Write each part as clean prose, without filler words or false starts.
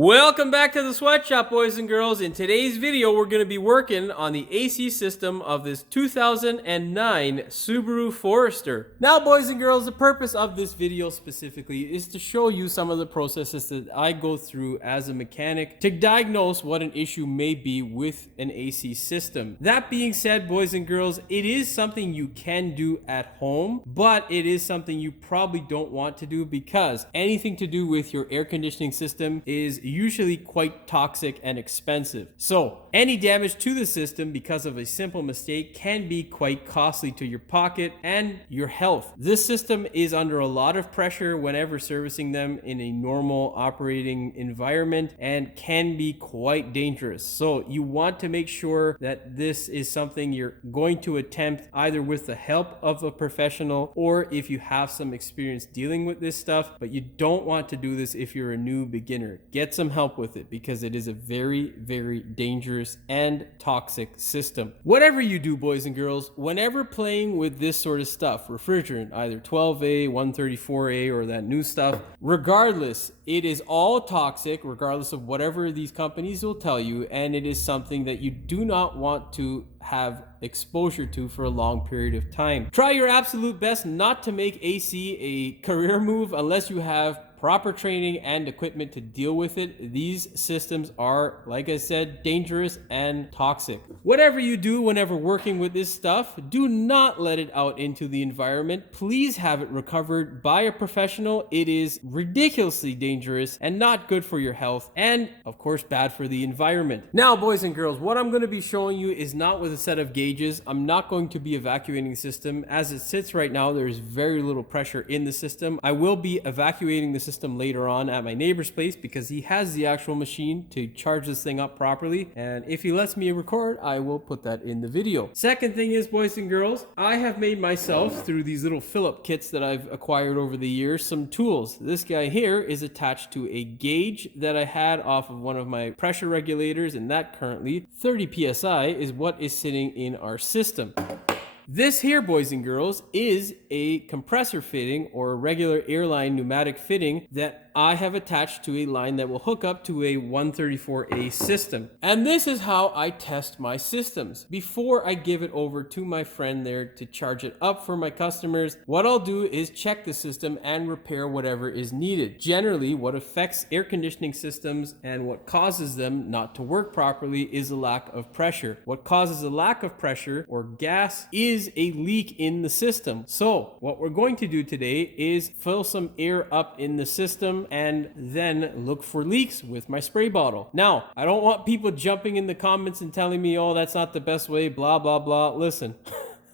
Welcome back to the sweatshop, boys and girls. In today's video, we're going to be working on the AC system of this 2009 Subaru Forester. Now, boys and girls, the purpose of this video specifically is to show you some of the processes that I go through as a mechanic to diagnose what an issue may be with an AC system. That being said, boys and girls, it is something you can do at home, but it is something you probably don't want to do because anything to do with your air conditioning system is usually quite toxic and expensive. So any damage to the system because of a simple mistake can be quite costly to your pocket and your health. This system is under a lot of pressure whenever servicing them in a normal operating environment and can be quite dangerous. So you want to make sure that this is something you're going to attempt either with the help of a professional or if you have some experience dealing with this stuff, but you don't want to do this if you're a new beginner. Get some help with it because it is a very, very dangerous and toxic system. Whatever you do, boys and girls, whenever playing with this sort of stuff, refrigerant, either 12A, 134A, or that new stuff, regardless, it is all toxic, regardless of whatever these companies will tell you, and it is something that you do not want to have exposure to for a long period of time. Try your absolute best not to make AC a career move unless you have proper training and equipment to deal with it. These systems are, like I said, dangerous and toxic. Whatever you do whenever working with this stuff, do not let it out into the environment. Please have it recovered by a professional. It is ridiculously dangerous and not good for your health and, of course, bad for the environment. Now, boys and girls, what I'm going to be showing you is not with a set of gauges. I'm not going to be evacuating the system. As it sits right now, there is very little pressure in the system. I will be evacuating the system later on at my neighbor's place because he has the actual machine to charge this thing up properly, and if he lets me record, I will put that in the video. Second thing is, boys and girls, I have made myself, through these little Phillip kits that I've acquired over the years, some tools. This guy here is attached to a gauge that I had off of one of my pressure regulators, and that currently 30 psi is what is sitting in our system. This here, boys and girls, is a compressor fitting or a regular airline pneumatic fitting that I have attached to a line that will hook up to a 134A system. And this is how I test my systems. Before I give it over to my friend there to charge it up for my customers, what I'll do is check the system and repair whatever is needed. Generally, what affects air conditioning systems and what causes them not to work properly is a lack of pressure. What causes a lack of pressure or gas is a leak in the system. So what we're going to do today is fill some air up in the system and then look for leaks with my spray bottle. Now, I don't want people jumping in the comments and telling me, oh, that's not the best way, blah, blah, blah. Listen.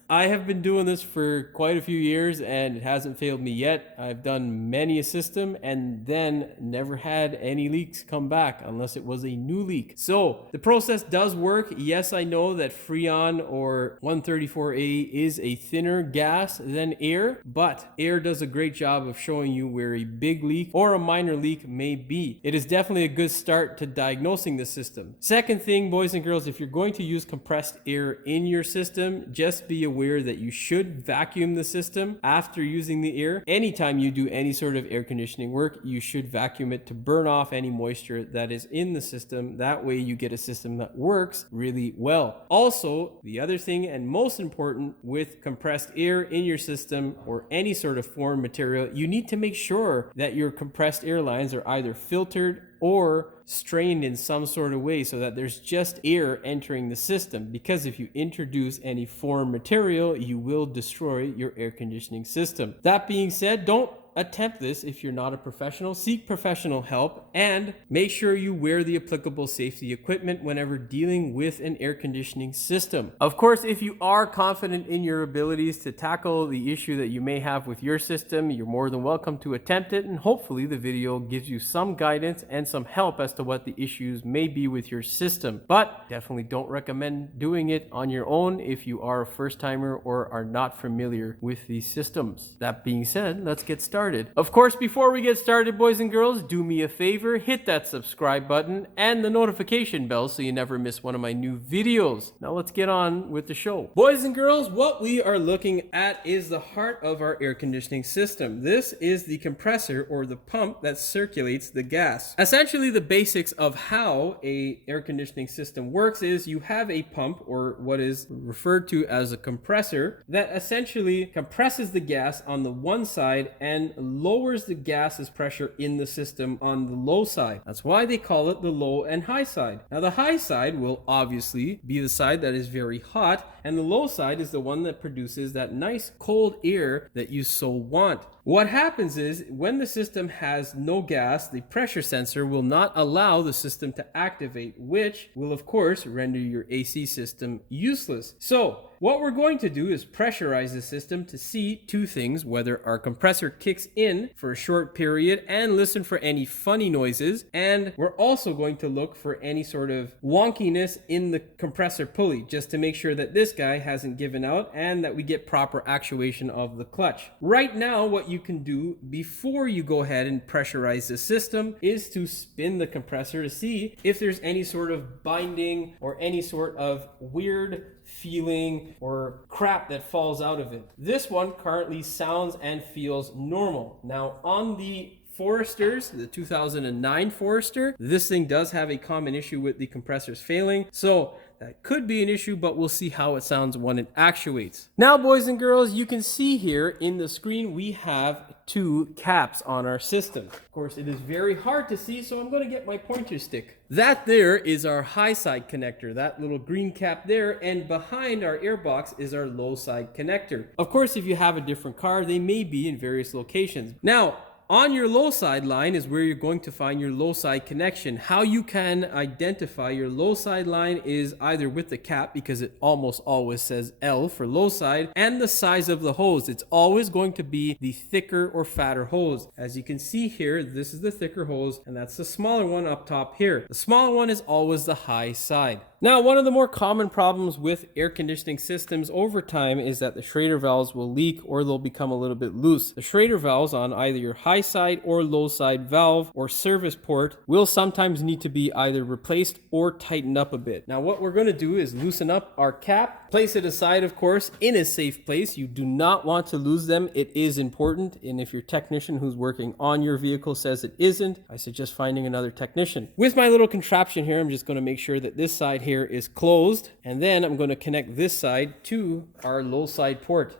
I have been doing this for quite a few years and it hasn't failed me yet. I've done many a system and then never had any leaks come back unless it was a new leak. So the process does work. Yes, I know that Freon or 134A is a thinner gas than air, but air does a great job of showing you where a big leak or a minor leak may be. It is definitely a good start to diagnosing the system. Second thing, boys and girls, if you're going to use compressed air in your system, just be aware that you should vacuum the system after using the air. Anytime you do any sort of air conditioning work, you should vacuum it to burn off any moisture that is in the system. That way you get a system that works really well. Also, the other thing and most important with compressed air in your system or any sort of foreign material, you need to make sure that your compressed air lines are either filtered or strained in some sort of way so that there's just air entering the system, because if you introduce any foreign material, you will destroy your air conditioning system. That being said, don't attempt this if you're not a professional. Seek professional help and make sure you wear the applicable safety equipment whenever dealing with an air conditioning system. Of course, if you are confident in your abilities to tackle the issue that you may have with your system, you're more than welcome to attempt it, and hopefully the video gives you some guidance and some help as to what the issues may be with your system. But definitely don't recommend doing it on your own if you are a first timer or are not familiar with these systems. That being said, let's get started. started. Of course, before we get started, boys and girls, do me a favor, hit that subscribe button and the notification bell so you never miss one of my new videos. Now let's get on with the show. Boys and girls, what we are looking at is the heart of our air conditioning system. This is the compressor, or the pump that circulates the gas. Essentially, the basics of how a air conditioning system works is you have a pump, or what is referred to as a compressor, that essentially compresses the gas on the one side and lowers the gas's pressure in the system on the low side. That's why they call it the low and high side. Now the high side will obviously be the side that is very hot, and the low side is the one that produces that nice cold air that you so want. What happens is when the system has no gas, the pressure sensor will not allow the system to activate, which will of course render your AC system useless. So what we're going to do is pressurize the system to see two things: whether our compressor kicks in for a short period and listen for any funny noises, and we're also going to look for any sort of wonkiness in the compressor pulley, just to make sure that this guy hasn't given out and that we get proper actuation of the clutch. Right now, what you can do before you go ahead and pressurize the system is to spin the compressor to see if there's any sort of binding or any sort of weird feeling or crap that falls out of it. This one currently sounds and feels normal. Now on the Foresters, the 2009 Forester, this thing does have a common issue with the compressors failing, so that could be an issue, but we'll see how it sounds when it actuates. Now, boys and girls, you can see here in the screen we have two caps on our system. Of course, it is very hard to see, so I'm going to get my pointer stick. That there is our high side connector, that little green cap there, and behind our air box is our low side connector. Of course, if you have a different car, they may be in various locations. Now, on your low side line is where you're going to find your low side connection. How you can identify your low side line is either with the cap, because it almost always says L for low side, and the size of the hose. It's always going to be the thicker or fatter hose. As you can see here, this is the thicker hose, and that's the smaller one up top here. The smaller one is always the high side. Now, one of the more common problems with air conditioning systems over time is that the Schrader valves will leak or they'll become a little bit loose. The Schrader valves on either your high side or low side valve or service port will sometimes need to be either replaced or tightened up a bit. Now, what we're going to do is loosen up our cap, place it aside, of course, in a safe place. You do not want to lose them. It is important. And if your technician who's working on your vehicle says it isn't, I suggest finding another technician. With my little contraption here, I'm just going to make sure that this side here is closed, and then I'm going to connect this side to our low side port.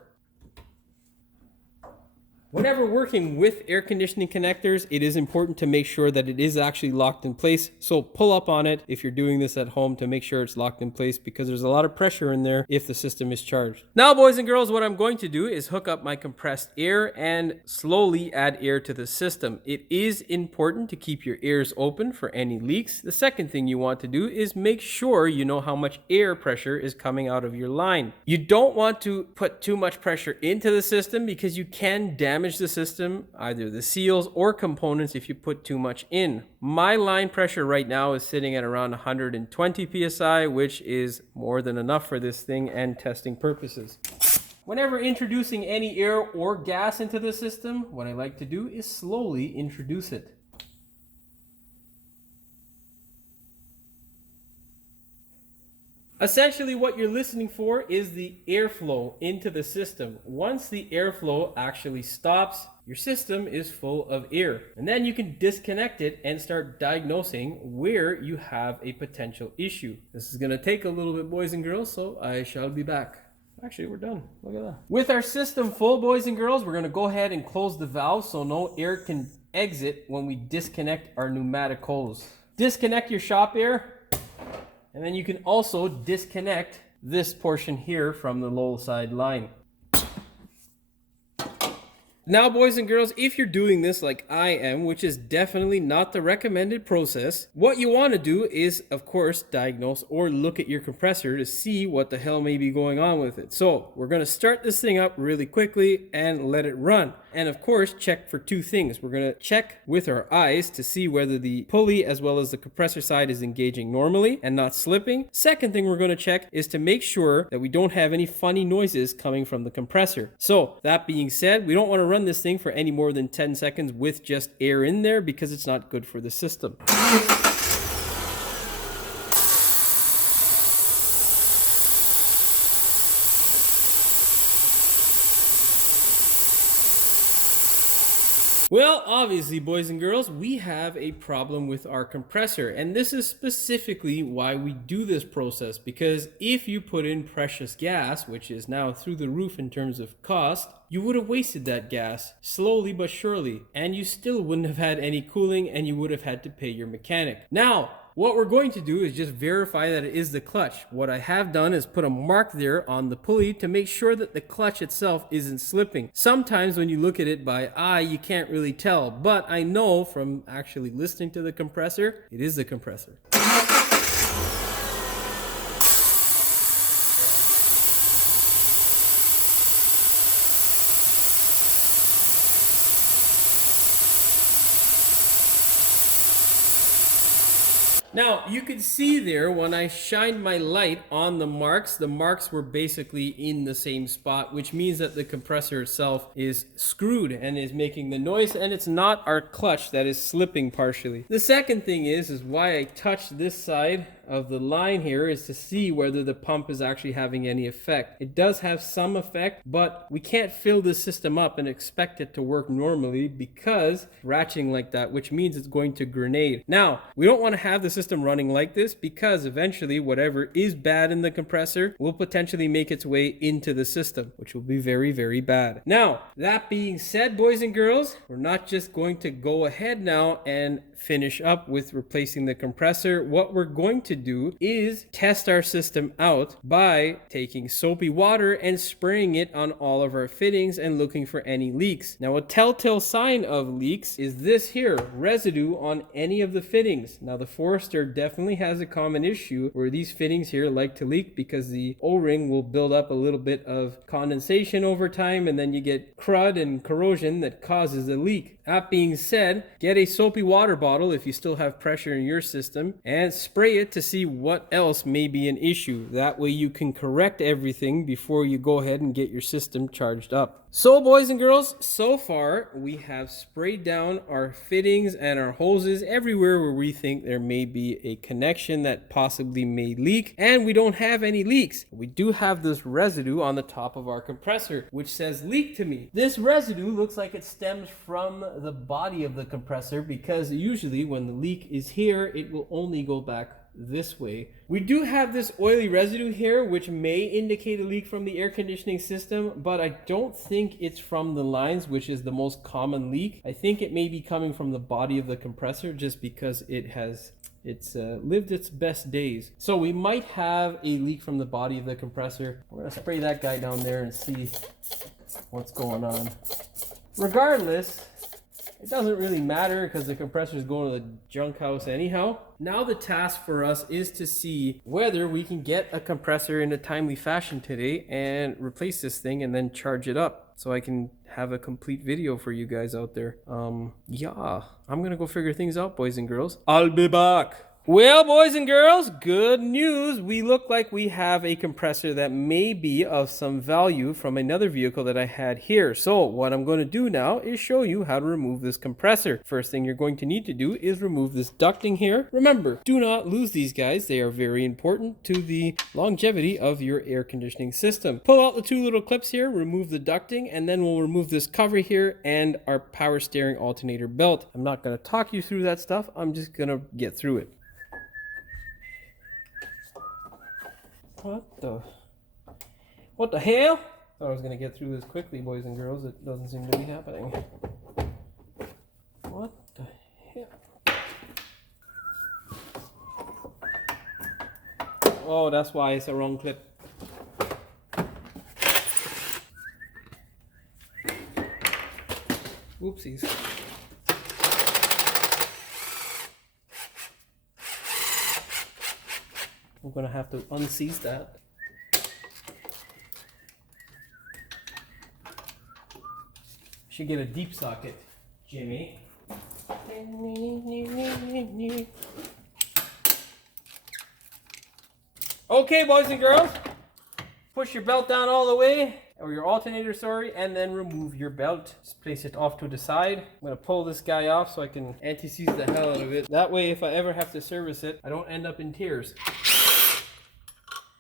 Whenever working with air conditioning connectors, it is important to make sure that it is actually locked in place. So pull up on it if you're doing this at home to make sure it's locked in place, because there's a lot of pressure in there if the system is charged. Now, boys and girls, what I'm going to do is hook up my compressed air and slowly add air to the system. It is important to keep your ears open for any leaks. The second thing you want to do is make sure you know how much air pressure is coming out of your line. You don't want to put too much pressure into the system, because you can damage the system, either the seals or components, if you put too much in. My line pressure right now is sitting at around 120 psi, which is more than enough for this thing and testing purposes. Whenever introducing any air or gas into the system, what I like to do is slowly introduce it. Essentially, what you're listening for is the airflow into the system. Once the airflow actually stops, your system is full of air. And then you can disconnect it and start diagnosing where you have a potential issue. This is going to take a little bit, boys and girls, so I shall be back. Actually, we're done. Look at that. With our system full, boys and girls, we're going to go ahead and close the valve so no air can exit when we disconnect our pneumatic hose. Disconnect your shop air. And then you can also disconnect this portion here from the low side line. Now, boys and girls, if you're doing this like I am, which is definitely not the recommended process, what you want to do is, of course, diagnose or look at your compressor to see what the hell may be going on with it. So we're going to start this thing up really quickly and let it run. and of course check for two things. We're going to check with our eyes to see whether the pulley as well as the compressor side is engaging normally and not slipping. Second thing we're going to check is to make sure that we don't have any funny noises coming from the compressor. So that being said, we don't want to run this thing for any more than 10 seconds with just air in there because it's not good for the system. Well, obviously, boys and girls, we have a problem with our compressor, and this is specifically why we do this process, because if you put in precious gas, which is now through the roof in terms of cost, you would have wasted that gas slowly but surely, and you still wouldn't have had any cooling, and you would have had to pay your mechanic. Now, what we're going to do is just verify that it is the clutch. What I have done is put a mark there on the pulley to make sure that the clutch itself isn't slipping. Sometimes when you look at it by eye, you can't really tell, but I know from actually listening to the compressor, it is the compressor. Now, you could see there when I shined my light on the marks were basically in the same spot, which means that the compressor itself is screwed and is making the noise, and it's not our clutch that is slipping partially. The second thing is why I touched this side of the line here is to see whether the pump is actually having any effect. It does have some effect, but we can't fill this system up and expect it to work normally because ratcheting like that, which means it's going to grenade. Now, we don't want to have the system running like this because eventually whatever is bad in the compressor will potentially make its way into the system, which will be very, very bad. Now, that being said, boys and girls, we're not just going to go ahead now and finish up with replacing the compressor. What we're going to do is test our system out by taking soapy water and spraying it on all of our fittings and looking for any leaks. Now, a telltale sign of leaks is this here, residue on any of the fittings. Now, the Forester definitely has a common issue where these fittings here like to leak because the O-ring will build up a little bit of condensation over time, and then you get crud and corrosion that causes a leak. That being said, get a soapy water bottle if you still have pressure in your system and spray it to see what else may be an issue. That way you can correct everything before you go ahead and get your system charged up. So boys and girls, so far we have sprayed down our fittings and our hoses everywhere where we think there may be a connection that possibly may leak, and we don't have any leaks. We do have this residue on the top of our compressor which says leak to me. This residue looks like it stems from the body of the compressor because usually when the leak is here, it will only go back this way. We do have this oily residue here which may indicate a leak from the air conditioning system, but I don't think it's from the lines, which is the most common leak. I think it may be coming from the body of the compressor just because it's lived its best days. So we might have a leak from the body of the compressor. We're gonna spray that guy down there and see what's going on. Regardless, it doesn't really matter because the compressor is going to the junk house anyhow. Now the task for us is to see whether we can get a compressor in a timely fashion today and replace this thing and then charge it up so I can have a complete video for you guys out there. Yeah, I'm gonna go figure things out, boys and girls. I'll be back. Well, boys and girls, good news. We look like we have a compressor that may be of some value from another vehicle that I had here. So what I'm going to do now is show you how to remove this compressor. First thing you're going to need to do is remove this ducting here. Remember, do not lose these guys. They are very important to the longevity of your air conditioning system. Pull out the two little clips here, remove the ducting, and then we'll remove this cover here and our power steering alternator belt. I'm not going to talk you through that stuff. I'm just going to get through it. What the hell? Thought I was gonna get through this quickly, boys and girls. It doesn't seem to be happening. What the hell? Oh, that's why it's a wrong clip. Whoopsies. I'm gonna have to unseize that. Should get a deep socket, Jimmy. Okay, boys and girls. Push your belt down all the way, or your alternator, sorry, and then remove your belt. Just place it off to the side. I'm gonna pull this guy off so I can anti-seize the hell out of it. That way, if I ever have to service it, I don't end up in tears.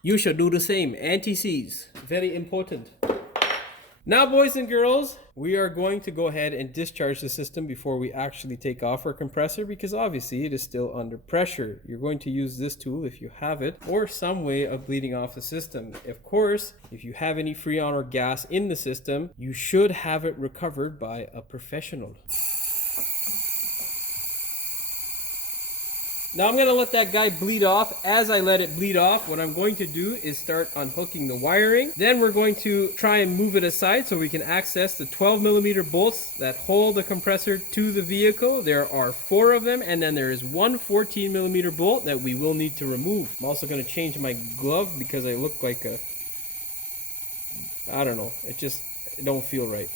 You should do the same. Anti-seize. Very important. Now, boys and girls, we are going to go ahead and discharge the system before we actually take off our compressor, because obviously it is still under pressure. You're going to use this tool if you have it, or some way of bleeding off the system. Of course, if you have any freon or gas in the system, you should have it recovered by a professional. Now I'm going to let that guy bleed off. As I let it bleed off, what I'm going to do is start unhooking the wiring. Then we're going to try and move it aside so we can access the 12mm bolts that hold the compressor to the vehicle. There are 4 of them, and then there is one 14mm bolt that we will need to remove. I'm also going to change my glove because I look like a... I don't know. It don't feel right.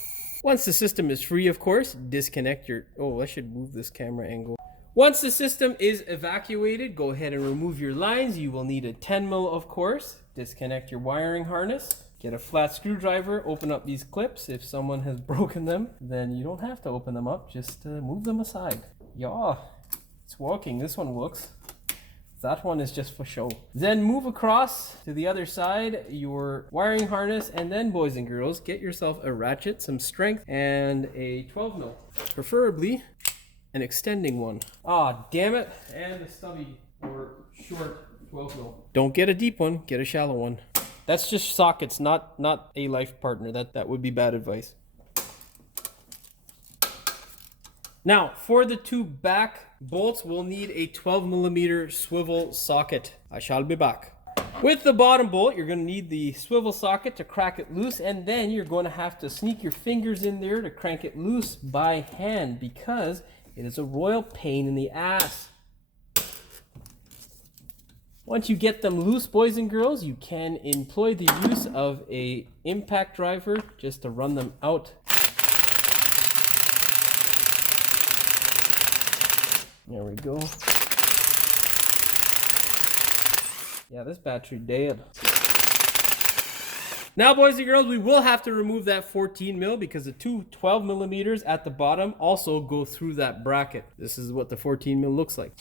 Once the system is free, of course, disconnect your... Oh, I should move this camera angle. Once the system is evacuated, go ahead and remove your lines. You will need a 10mm, of course. Disconnect your wiring harness. Get a flat screwdriver, open up these clips. If someone has broken them, then you don't have to open them up, just move them aside. Yeah, it's working. This one works. That one is just for show. Then move across to the other side, your wiring harness, and then, boys and girls, get yourself a ratchet, some strength, and a 12mm. Preferably an extending one. Ah, damn it. And a stubby or short 12mm. Don't get a deep one, get a shallow one. That's just sockets, not a life partner. That would be bad advice. Now, for the 2 back bolts, we'll need a 12mm swivel socket. I shall be back. With the bottom bolt, you're going to need the swivel socket to crack it loose, and then you're going to have to sneak your fingers in there to crank it loose by hand, because it is a royal pain in the ass. Once you get them loose, boys and girls, you can employ the use of a impact driver just to run them out. There we go. Yeah, this battery dead. Now, boys and girls, we will have to remove that 14mm because the 2 12mm at the bottom also go through that bracket. This is what the 14mm looks like.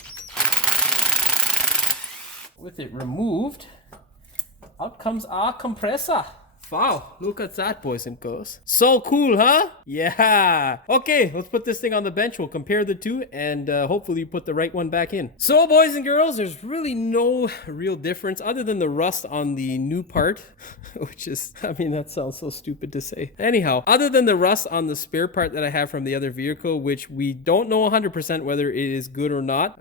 With it removed, out comes our compressor. Wow, look at that, boys and girls. So cool, huh? Yeah. Okay, let's put this thing on the bench. We'll compare the two, and hopefully you put the right one back in. So, boys and girls, there's really no real difference other than the rust on the new part, which is, I mean, that sounds so stupid to say. Anyhow, other than the rust on the spare part that I have from the other vehicle, which we don't know 100% whether it is good or not,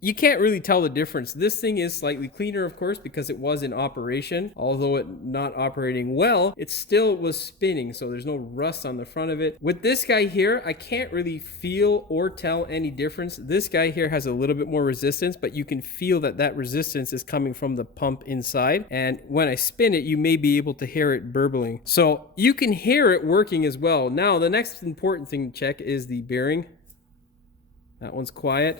you can't really tell the difference. This thing is slightly cleaner, of course, because it was in operation, although it not operating well, it still was spinning, so there's no rust on the front of it. With this guy here, I can't really feel or tell any difference. This guy here has a little bit more resistance, but you can feel that that resistance is coming from the pump inside, and when I spin it, you may be able to hear it burbling. So you can hear it working as well. Now, the next important thing to check is the bearing. That one's quiet.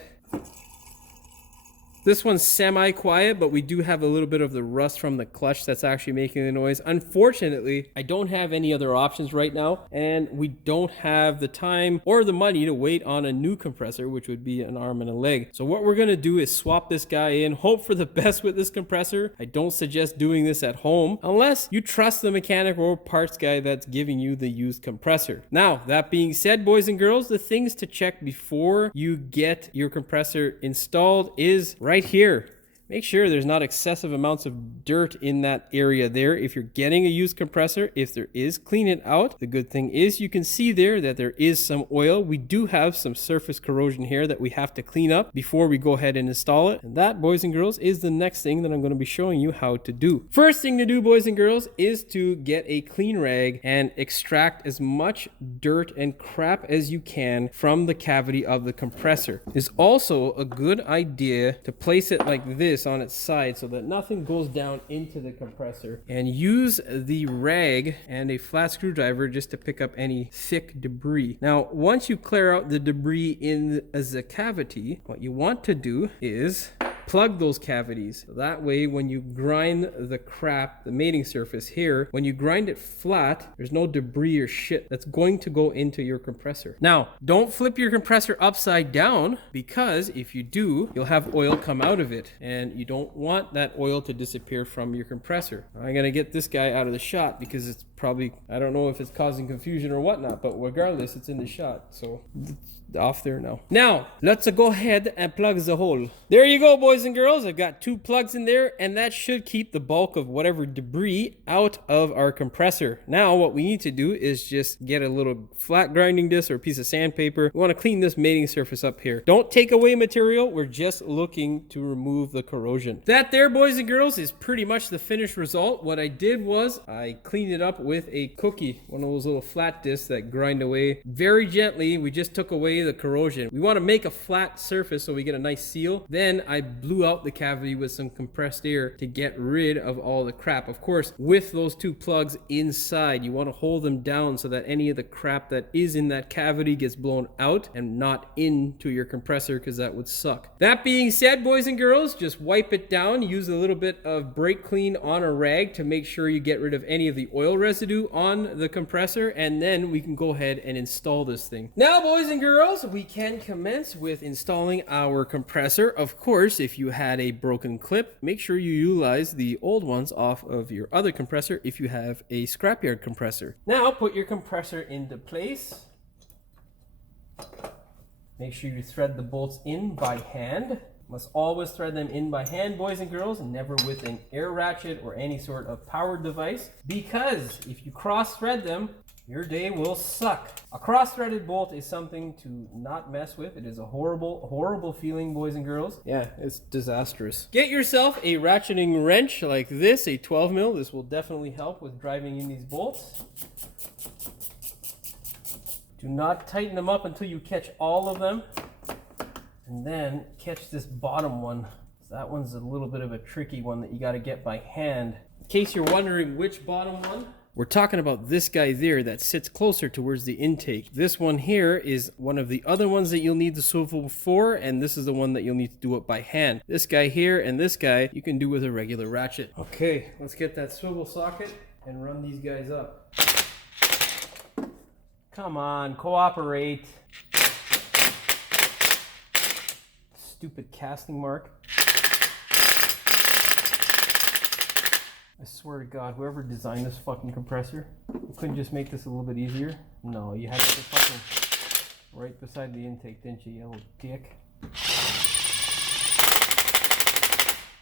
This one's semi-quiet, but we do have a little bit of the rust from the clutch that's actually making the noise. Unfortunately, I don't have any other options right now, and we don't have the time or the money to wait on a new compressor, which would be an arm and a leg. So what we're going to do is swap this guy in, hope for the best with this compressor. I don't suggest doing this at home unless you trust the mechanic or parts guy that's giving you the used compressor. Now, that being said, boys and girls, the things to check before you get your compressor installed is right here. Make sure there's not excessive amounts of dirt in that area there. If you're getting a used compressor, if there is, clean it out. The good thing is you can see there that there is some oil. We do have some surface corrosion here that we have to clean up before we go ahead and install it. And that, boys and girls, is the next thing that I'm going to be showing you how to do. First thing to do, boys and girls, is to get a clean rag and extract as much dirt and crap as you can from the cavity of the compressor. It's also a good idea to place it like this focus on its side so that nothing goes down into the compressor. And use the rag and a flat screwdriver just to pick up any thick debris. Now, once you clear out the debris in the cavity, what you want to do is plug those cavities. That way, when you grind the crap, the mating surface here, when you grind it flat, there's no debris or shit that's going to go into your compressor. Now, don't flip your compressor upside down, because if you do, you'll have oil come out of it, and you don't want that oil to disappear from your compressor. I'm gonna get this guy out of the shot because it's probably, I don't know if it's causing confusion or whatnot, but regardless, it's in the shot, so it's off there now. Now, let's go ahead and plug the hole. There you go, boys and girls. I've got 2 plugs in there, and that should keep the bulk of whatever debris out of our compressor. Now, what we need to do is just get a little flat grinding disc or a piece of sandpaper. We want to clean this mating surface up here. Don't take away material. We're just looking to remove the corrosion. That there, boys and girls, is pretty much the finished result. What I did was I cleaned it up with a cookie, one of those little flat discs that grind away very gently. We just took away the corrosion. We want to make a flat surface so we get a nice seal. Then I blew out the cavity with some compressed air to get rid of all the crap. Of course, with those 2 plugs inside, you want to hold them down so that any of the crap that is in that cavity gets blown out and not into your compressor, because that would suck. That being said, boys and girls, just wipe it down. Use a little bit of brake clean on a rag to make sure you get rid of any of the oil residue on the compressor, and then we can go ahead and install this thing. Now, boys and girls, we can commence with installing our compressor. Of course, if you had a broken clip, make sure you utilize the old ones off of your other compressor if you have a scrapyard compressor. Now, put your compressor into place. Make sure you thread the bolts in by hand. Must always thread them in by hand, boys and girls, and never with an air ratchet or any sort of powered device, because if you cross thread them, your day will suck. A cross-threaded bolt is something to not mess with. It is a horrible, horrible feeling, boys and girls. Yeah, it's disastrous. Get yourself a ratcheting wrench like this, a 12 mil. This will definitely help with driving in these bolts. Do not tighten them up until you catch all of them. And then catch this bottom one. That one's a little bit of a tricky one that you got to get by hand. In case you're wondering which bottom one, we're talking about this guy there that sits closer towards the intake. This one here is one of the other ones that you'll need the swivel for, and this is the one that you'll need to do it by hand. This guy here and this guy you can do with a regular ratchet. Okay, let's get that swivel socket and run these guys up. Come on, cooperate. Stupid casting mark. I swear to God, whoever designed this fucking compressor, you couldn't just make this a little bit easier? No, you had to put fucking right beside the intake, didn't you, you little dick?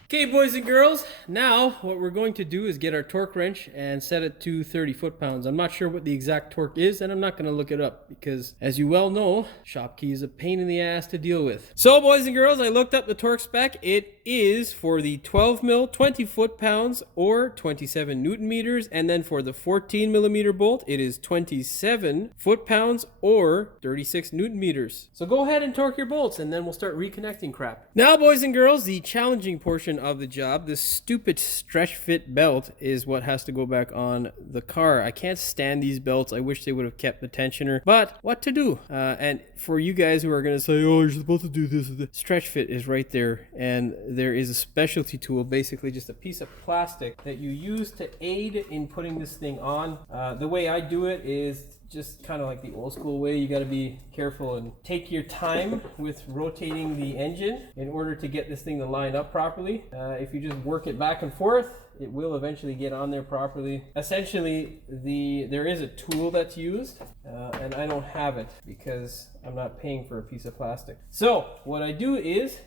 Okay, boys and girls, now what we're going to do is get our torque wrench and set it to 30 foot-pounds. I'm not sure what the exact torque is, and I'm not going to look it up because, as you well know, shop key is a pain in the ass to deal with. So, boys and girls, I looked up the torque spec. It is for the 12 mil 20 foot-pounds or 27 newton meters, and then for the 14 millimeter bolt, it is 27 foot-pounds or 36 newton meters. So go ahead and torque your bolts, and then we'll start reconnecting crap. Now, boys and girls, the challenging portion of the job, this stupid stretch fit belt, is what has to go back on the car. I can't stand these belts. I wish they would have kept the tensioner, but what to do? And for you guys who are going to say, oh, you're supposed to do this, the stretch fit is right there, and there is a specialty tool, basically just a piece of plastic that you use to aid in putting this thing on. The way I do it is just kind of like the old school way. You got to be careful and take your time with rotating the engine in order to get this thing to line up properly. If you just work it back and forth, it will eventually get on there properly. Essentially, there is a tool that's used, and I don't have it because I'm not paying for a piece of plastic. So what I do is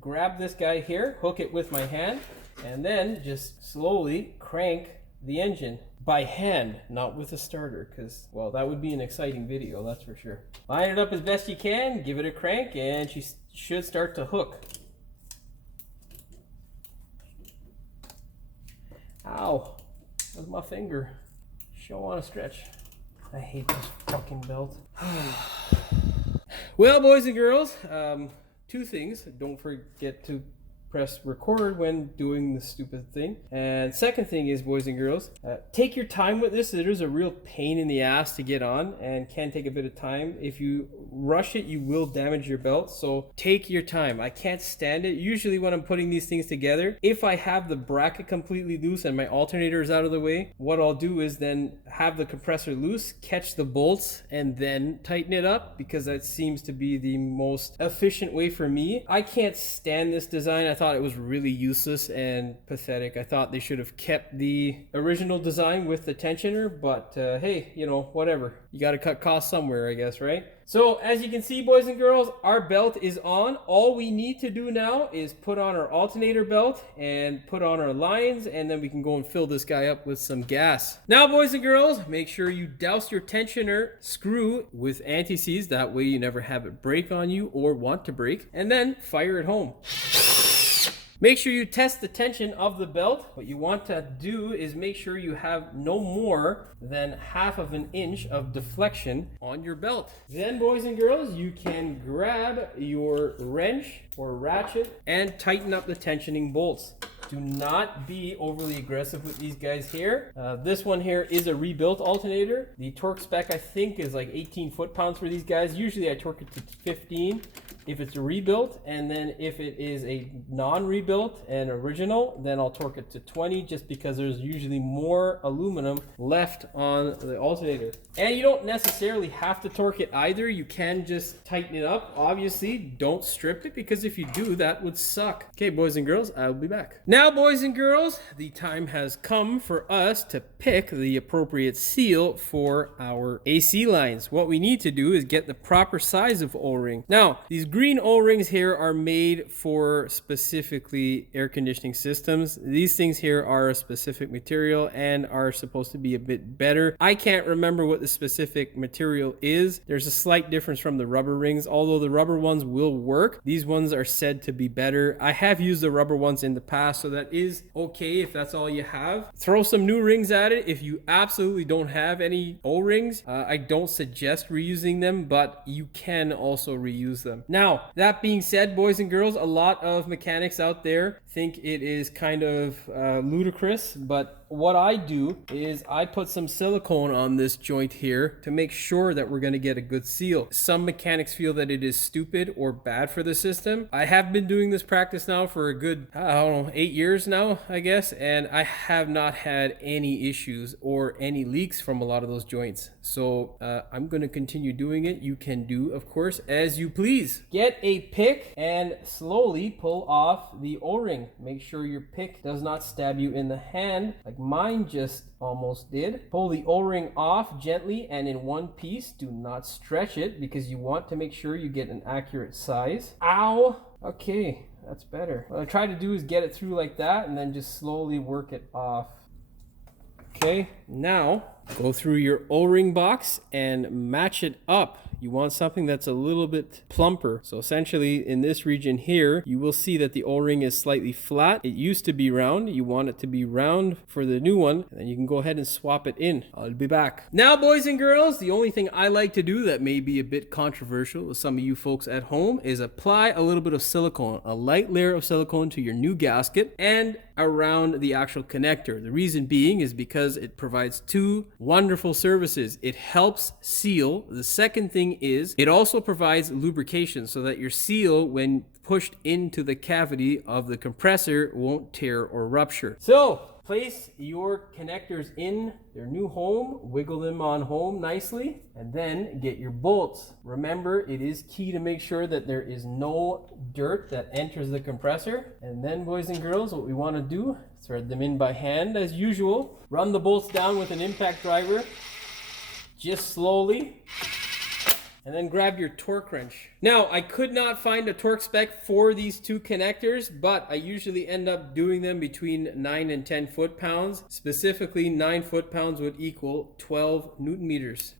grab this guy here, hook it with my hand, and then just slowly crank the engine. By hand, not with a starter, because, well, that would be an exciting video, that's for sure. Line it up as best you can, give it a crank, and she should start to hook. Ow, with my finger. Show on a stretch. I hate this fucking belt. Well, boys and girls, two things. Don't forget to press record when doing the stupid thing. And second thing is, boys and girls, take your time with this. It is a real pain in the ass to get on and can take a bit of time. If you rush it, you will damage your belt. So take your time. I can't stand it. Usually when I'm putting these things together, if I have the bracket completely loose and my alternator is out of the way, what I'll do is then have the compressor loose, catch the bolts, and then tighten it up, because that seems to be the most efficient way for me. I can't stand this design. I thought it was really useless and pathetic. I thought they should have kept the original design with the tensioner, but hey, you know, whatever. You got to cut costs somewhere, I guess, right? So as you can see, boys and girls, our belt is on. All we need to do now is put on our alternator belt and put on our lines, and then we can go and fill this guy up with some gas. Now, boys and girls, make sure you douse your tensioner screw with anti-seize. That way you never have it break on you or want to break, and then fire it home. Make sure you test the tension of the belt. What you want to do is make sure you have no more than 1/2 of an inch of deflection on your belt. Then, boys and girls, you can grab your wrench or ratchet and tighten up the tensioning bolts. Do not be overly aggressive with these guys here. This one here is a rebuilt alternator. The torque spec, I think, is like 18 foot-pounds for these guys. Usually I torque it to 15 if it's a rebuilt, and then if it is a non-rebuilt and original, then I'll torque it to 20, just because there's usually more aluminum left on the alternator. And you don't necessarily have to torque it either. You can just tighten it up. Obviously, don't strip it, because if you do, that would suck. Okay, boys and girls, I'll be back. Now, boys and girls, the time has come for us to pick the appropriate seal for our AC lines. What we need to do is get the proper size of O-ring. Now, these green O-rings here are made for specifically air conditioning systems. These things here are a specific material and are supposed to be a bit better. I can't remember what the specific material is. There's a slight difference from the rubber rings. Although the rubber ones will work, these ones are said to be better. I have used the rubber ones in the past, so that is okay if that's all you have. Throw some new rings at it. If you absolutely don't have any O-rings, I don't suggest reusing them, but you can also reuse them. Now, that being said, boys and girls, a lot of mechanics out there think it is kind of ludicrous, but what I do is I put some silicone on this joint here to make sure that we're going to get a good seal. Some mechanics feel that it is stupid or bad for the system. I have been doing this practice now for a good, I don't know, 8 years now, I guess, and I have not had any issues or any leaks from a lot of those joints. So I'm going to continue doing it. You can do, of course, as you please. Get a pick and slowly pull off the O-ring. Make sure your pick does not stab you in the hand like mine just almost did. Pull the O-ring off gently and in one piece. Do not stretch it, because you want to make sure you get an accurate size. Ow! Okay, that's better. What I try to do is get it through like that and then just slowly work it off. Okay, now go through your O-ring box and match it up. You want something that's a little bit plumper. So essentially in this region here, you will see that the O-ring is slightly flat. It used to be round. You want it to be round for the new one, and then you can go ahead and swap it in. I'll be back. Now, boys and girls, the only thing I like to do that may be a bit controversial with some of you folks at home is apply a little bit of silicone, a light layer of silicone to your new gasket and around the actual connector. The reason being is because it provides two wonderful services. It helps seal. The second thing is it also provides lubrication so that your seal, when pushed into the cavity of the compressor, won't tear or rupture. So place your connectors in their new home, wiggle them on home nicely, and then get your bolts. Remember, it is key to make sure that there is no dirt that enters the compressor. And then, boys and girls, what we want to do, thread them in by hand as usual. Run the bolts down with an impact driver, just slowly. And then grab your torque wrench. Now, I could not find a torque spec for these two connectors, but I usually end up doing them between 9 and 10 foot-pounds. Specifically, 9 foot-pounds would equal 12 Newton meters.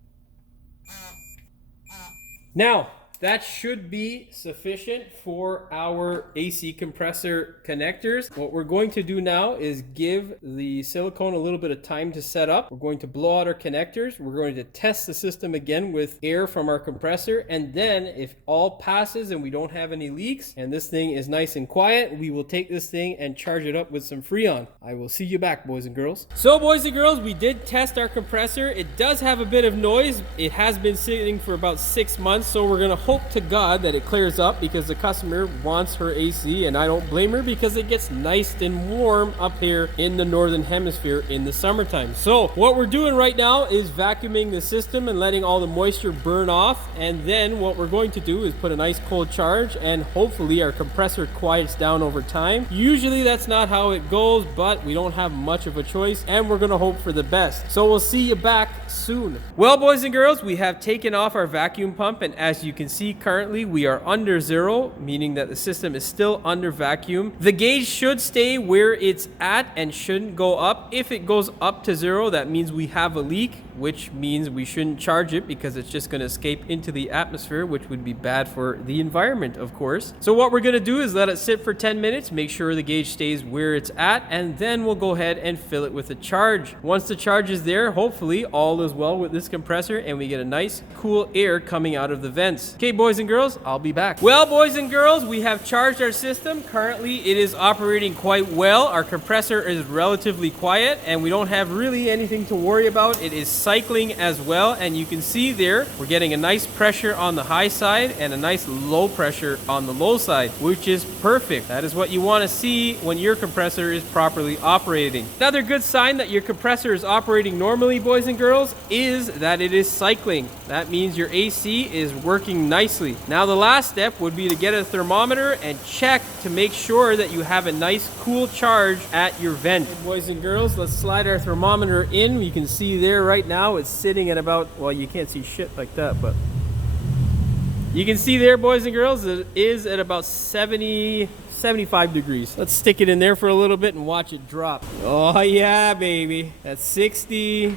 Now, That should be sufficient for our AC compressor connectors. What we're going to do now is give the silicone a little bit of time to set up. We're going to blow out our connectors. We're going to test the system again with air from our compressor. And then if all passes and we don't have any leaks and this thing is nice and quiet, we will take this thing and charge it up with some Freon. I will see you back, boys and girls. So boys and girls, we did test our compressor. It does have a bit of noise. It has been sitting for about 6 months. So we're going to hope to God that it clears up because the customer wants her AC, and I don't blame her because it gets nice and warm up here in the northern hemisphere in the summertime. So what we're doing right now is vacuuming the system and letting all the moisture burn off, and then what we're going to do is put a nice cold charge, and hopefully our compressor quiets down over time. Usually that's not how it goes, but we don't have much of a choice and we're gonna hope for the best. So we'll see you back soon. Well, boys and girls, we have taken off our vacuum pump, and as you can see, currently we are under zero, meaning that the system is still under vacuum. The gauge should stay where it's at and shouldn't go up. If it goes up to zero, that means we have a leak, which means we shouldn't charge it because it's just going to escape into the atmosphere, which would be bad for the environment, of course. So what we're going to do is let it sit for 10 minutes, make sure the gauge stays where it's at, and then we'll go ahead and fill it with a charge. Once the charge is there, hopefully all is well with this compressor and we get a nice cool air coming out of the vents. Okay, boys and girls, I'll be back. Well, boys and girls, we have charged our system. Currently, it is operating quite well. Our compressor is relatively quiet and we don't have really anything to worry about. It is cycling as well, and you can see there we're getting a nice pressure on the high side and a nice low pressure on the low side, which is perfect. That is what you want to see when your compressor is properly operating. Another good sign that your compressor is operating normally, boys and girls, is that it is cycling. That means your AC is working nicely. Now the last step would be to get a thermometer and check to make sure that you have a nice cool charge at your vent. Okay, boys and girls, let's slide our thermometer in. You can see there right now it's sitting at about, well, you can't see shit like that, but you can see there, boys and girls, it is at about 75 degrees. Let's stick it in there for a little bit and watch it drop. Oh yeah, baby. That's 60,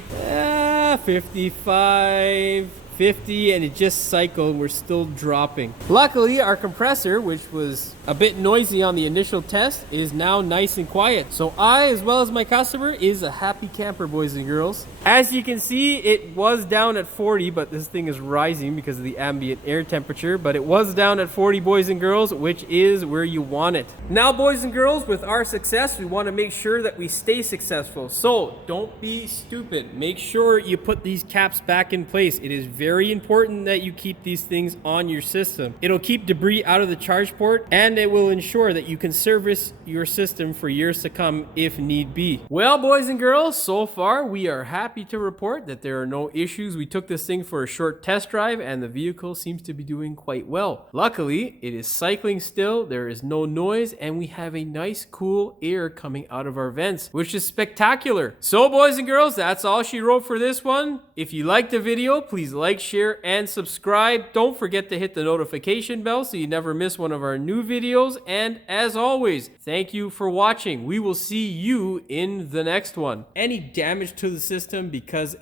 55, 50, and it just cycled. We're still dropping. Luckily, our compressor, which was a bit noisy on the initial test, is now nice and quiet. So I, as well as my customer, is a happy camper, boys and girls. As you can see, it was down at 40, but this thing is rising because of the ambient air temperature, but it was down at 40, boys and girls, which is where you want it. Now, boys and girls, with our success, we want to make sure that we stay successful. So don't be stupid. Make sure you put these caps back in place. It is very important that you keep these things on your system. It'll keep debris out of the charge port, and it will ensure that you can service your system for years to come if need be. Well, boys and girls, so far we are happy to report that there are no issues. We took this thing for a short test drive and the vehicle seems to be doing quite well. Luckily, it is cycling still, there is no noise, and we have a nice cool air coming out of our vents, which is spectacular. So, boys and girls, that's all she wrote for this one. If you liked the video, please like, share, and subscribe. Don't forget to hit the notification bell so you never miss one of our new videos. And as always, thank you for watching. We will see you in the next one. Any damage to the system because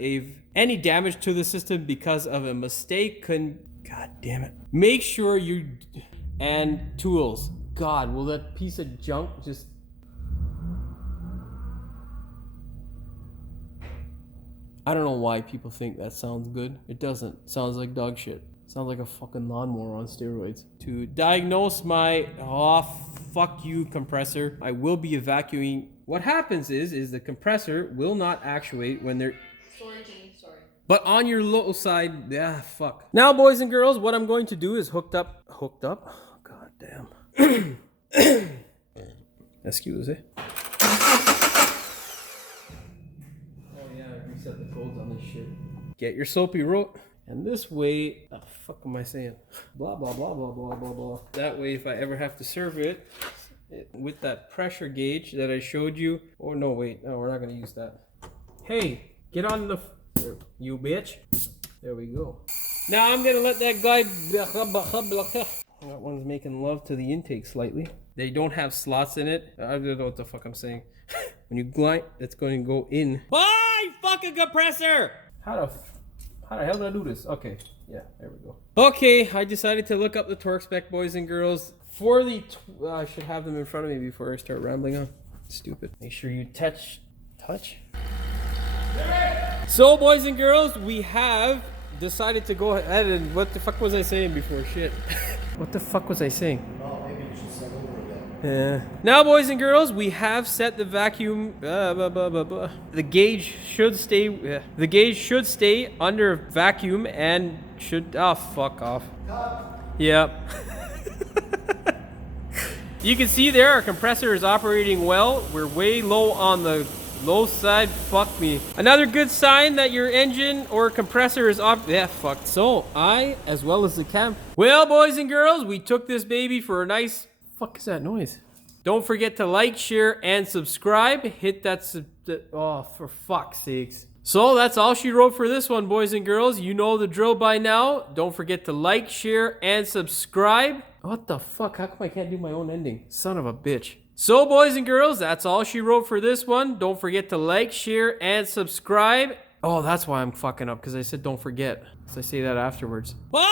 of a mistake can, god damn it. Make sure you, and tools. God, will that piece of junk just, I don't know why people think that sounds good. It doesn't. It sounds like dog shit. It sounds like a fucking lawnmower on steroids. To diagnose my, oh, fuck you, compressor. I will be evacuating. What happens is the compressor will not actuate when they're... Sorry. But on your low side, yeah, fuck. Now, boys and girls, what I'm going to do is hooked up? God damn. Excuse me. Set the codes on this shit. Get your soapy rope, and this way, the fuck am I saying? Blah blah blah blah blah blah blah. That way, if I ever have to serve it with that pressure gauge that I showed you. Oh no, wait, no, we're not gonna use that. Hey, get on the, you bitch. There we go. Now I'm gonna let that guy. That one's making love to the intake slightly. They don't have slots in it. I don't know what the fuck I'm saying. When you glide, it's going to go in. Bye, fucking compressor! How the hell did I do this? Okay. Yeah, there we go. Okay, I decided to look up the torque spec, boys and girls. For the, I should have them in front of me before I start rambling on. Stupid. Make sure you touch. So, boys and girls, we have decided to go ahead and, what the fuck was I saying before? Shit. What the fuck was I saying? Oh, maybe you should start over again. Now, boys and girls, we have set the vacuum. The gauge should stay. The gauge should stay under vacuum and should. Oh, fuck off. Yep. You can see there our compressor is operating well. We're way low on the low side. Fuck me. Another good sign that your engine or compressor is off. Yeah, fuck. So I, as well as the cam. Well, boys and girls, we took this baby for a nice. Fuck is that noise? Don't forget to like, share, and subscribe. Hit that oh, for fuck's sakes. So that's all she wrote for this one, boys and girls. You know the drill by now. Don't forget to like, share, and subscribe. What the fuck? How come I can't do my own ending? Son of a bitch. So, boys and girls, that's all she wrote for this one. Don't forget to like, share, and subscribe. Oh, that's why I'm fucking up, because I said don't forget. So I say that afterwards. What?